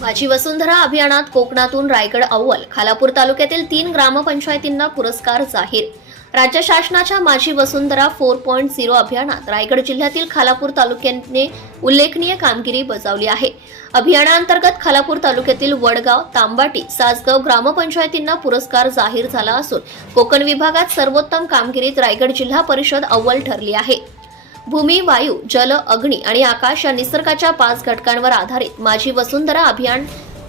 माझी वसुंधरा अभियानात कोकणातून रायगड अव्वल खालापूर तालुक्यातील तीन ग्रामपंचायतींना पुरस्कार जाहीर. राज्य शासनाच्या माझी वसुंधरा फोर पॉईंट झिरो अभियानात रायगड जिल्ह्यातील खालापूर तालुक्याने उल्लेखनीय कामगिरी बजावली आहे. अभियानाअंतर्गत खालापूर तालुक्यातील वडगाव तांबाटी सासगाव ग्रामपंचायतींना पुरस्कार जाहीर झाला असून कोकण विभागात सर्वोत्तम कामगिरीत रायगड जिल्हा परिषद अव्वल ठरली आहे. भूमी वायू जल अग्नी आणि आकाश या निसर्गाच्या पाच घटकांवर आधारित माझी वसुंधरा अभियान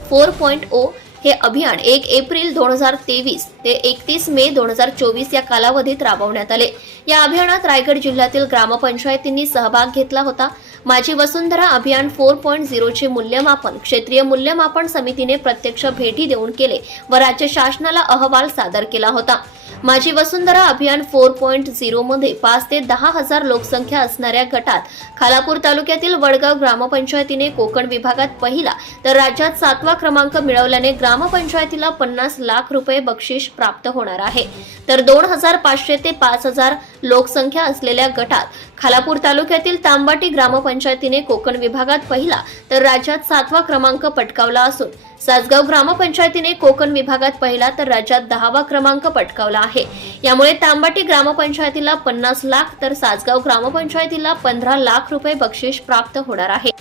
फोर पॉईंट ओ हे अभियान एक एप्रिल दोन हजार तेवीस ते एकतीस मे दोन हजार चोवीस या कालावधीत राबवण्यात आले. या अभियानात रायगड जिल्ह्यातील ग्रामपंचायतींनी सहभाग घेतला होता. माझी वसुंधरा अभियान फोर पॉईंट झिरोचे मूल्यमापन क्षेत्रीय मूल्यमापन समितीने प्रत्यक्ष भेटी देऊन केले व राज्य शासनाला अहवाल सादर केला होता. माझी वसुंधरा अभियान फोर पॉईंट झिरोमध्ये पाच ते दहा हजार लोकसंख्या असणाऱ्या गटात खालापूर तालुक्यातील वडगाव ग्रामपंचायतीने कोकण विभागात पहिला तर राज्यात सातवा क्रमांक मिळवल्याने ग्रामपंचायतीला पन्नास लाख रुपये बक्षीस प्राप्त होणार आहे. तर दोन हजार पाचशे ते पाच हजार लोकसंख्या असलेल्या गटात खालापूर तालुक्यातील तांबाटी ग्रामपंचायतीने कोकण विभागात पहिला तर राज्यात सातवा क्रमांक पटकावला असून सासगाव ग्रामपंचायतीने कोकण विभागात पहिला तर राज्यात दहावा क्रमांक पटकावला आहे. यामुळे तांबाटी ग्रामपंचायतीला पन्नास लाख तर सासगाव ग्रामपंचायतीला पंधरा लाख रुपये बक्षीस प्राप्त होणार आहे.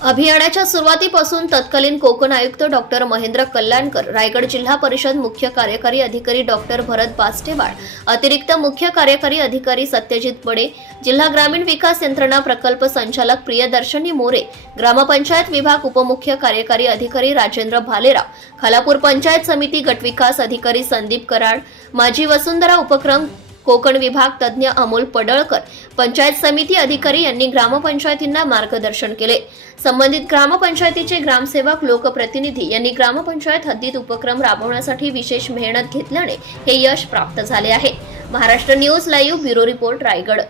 अभियानाच्या सुरुवातीपासून तत्कालीन कोकण आयुक्त डॉक्टर महेंद्र कल्याणकर रायगड जिल्हा परिषद मुख्य कार्यकारी अधिकारी डॉक्टर भरत बास्टेवाड अतिरिक्त मुख्य कार्यकारी अधिकारी सत्यजित बडे जिल्हा ग्रामीण विकास यंत्रणा प्रकल्प संचालक प्रियदर्शनी मोरे ग्रामपंचायत विभाग उपमुख्य कार्यकारी अधिकारी राजेंद्र भालेराव खालापूर पंचायत समिती गटविकास अधिकारी संदीप कराड माझी वसुंधरा उपक्रम कोकण विभाग तज्ज्ञ अमोल पडळकर पंचायत समिती अधिकारी यांनी ग्रामपंचायतींना मार्गदर्शन केले. संबंधित ग्रामपंचायतीचे ग्रामसेवक लोकप्रतिनिधी यांनी ग्रामपंचायत हद्दीत उपक्रम राबवण्यासाठी विशेष मेहनत घेतल्याने हे यश प्राप्त झाले आहे. Maharashtra news live bureau report Raigad.